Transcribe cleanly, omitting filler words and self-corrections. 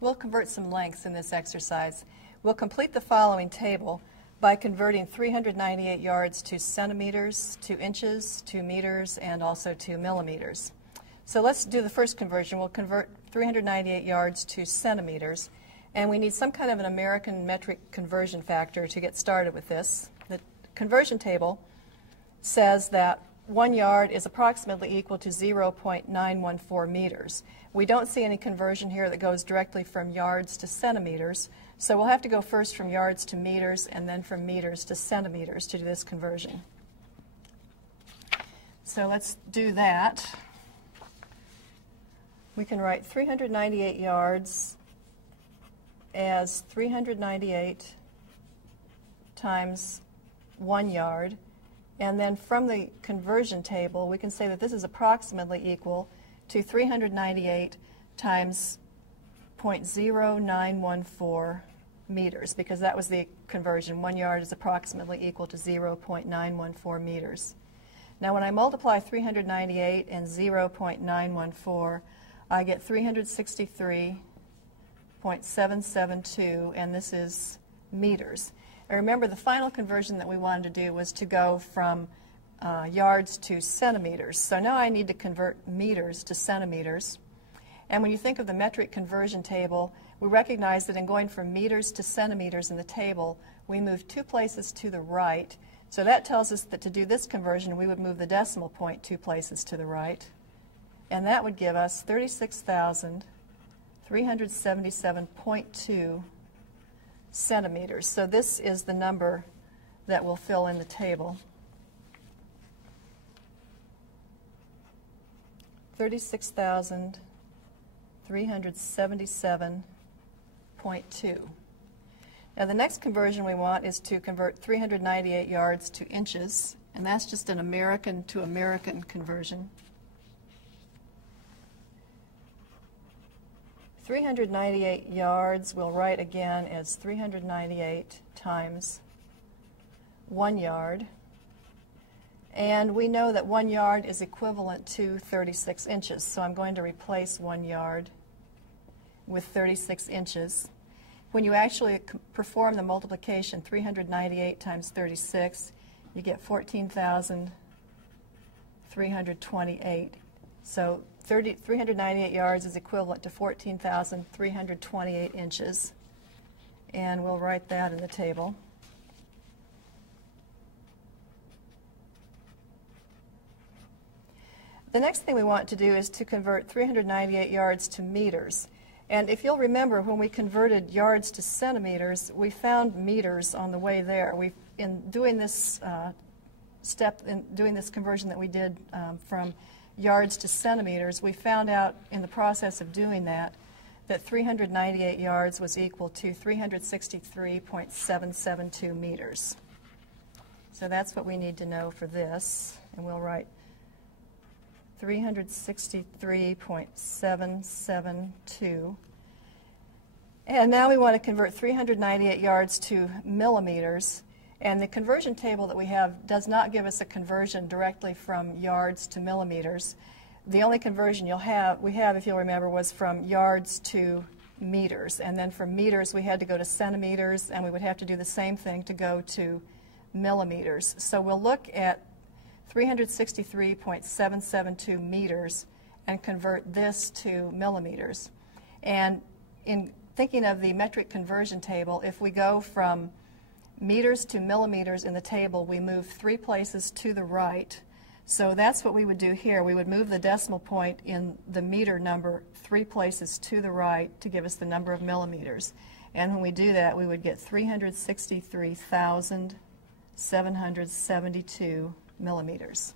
We'll convert some lengths in this exercise. We'll complete the following table by converting 398 yards to centimeters, to inches, to meters, and also to millimeters. So let's do the first conversion. We'll convert 398 yards to centimeters, and we need some kind of an American metric conversion factor to get started with this. The conversion table says that 1 yard is approximately equal to 0.914 meters. We don't see any conversion here that goes directly from yards to centimeters, so we'll have to go first from yards to meters and then from meters to centimeters to do this conversion. So let's do that. We can write 398 yards as 398 times 1 yard. And then from the conversion table, we can say that this is approximately equal to 398 times 0.0914 meters, because that was the conversion. 1 yard is approximately equal to 0.914 meters. Now when I multiply 398 and 0.914, I get 363.772, and this is meters. And remember, the final conversion that we wanted to do was to go from yards to centimeters. So now I need to convert meters to centimeters. And when you think of the metric conversion table, we recognize that in going from meters to centimeters in the table, we move 2 places to the right. So that tells us that to do this conversion, we would move the decimal point 2 places to the right. And that would give us 36,377.2 centimeters. So this is the number that we'll fill in the table. 36,377.2. Now the next conversion we want is to convert 398 yards to inches, and that's just an American to American conversion. 398 yards we'll write again as 398 times 1 yard. And we know that 1 yard is equivalent to 36 inches. So I'm going to replace 1 yard with 36 inches. When you actually perform the multiplication, 398 times 36, you get 14,328. So 398 yards is equivalent to 14,328 inches. And we'll write that in the table. The next thing we want to do is to convert 398 yards to meters. And if you'll remember, when we converted yards to centimeters, we found meters on the way there. In doing this doing this conversion that we did from yards to centimeters, we found out in the process of doing that 398 yards was equal to 363.772 meters. So that's what we need to know for this, and we'll write 363.772. And now we want to convert 398 yards to millimeters. And the conversion table that we have does not give us a conversion directly from yards to millimeters. The only conversion we have, if you'll remember, was from yards to meters. And then from meters, we had to go to centimeters, and we would have to do the same thing to go to millimeters. So we'll look at 363.772 meters and convert this to millimeters. And in thinking of the metric conversion table, if we go from meters to millimeters in the table, we move 3 places to the right. So that's what we would do here. We would move the decimal point in the meter number 3 places to the right to give us the number of millimeters. And when we do that, we would get 363,772 millimeters.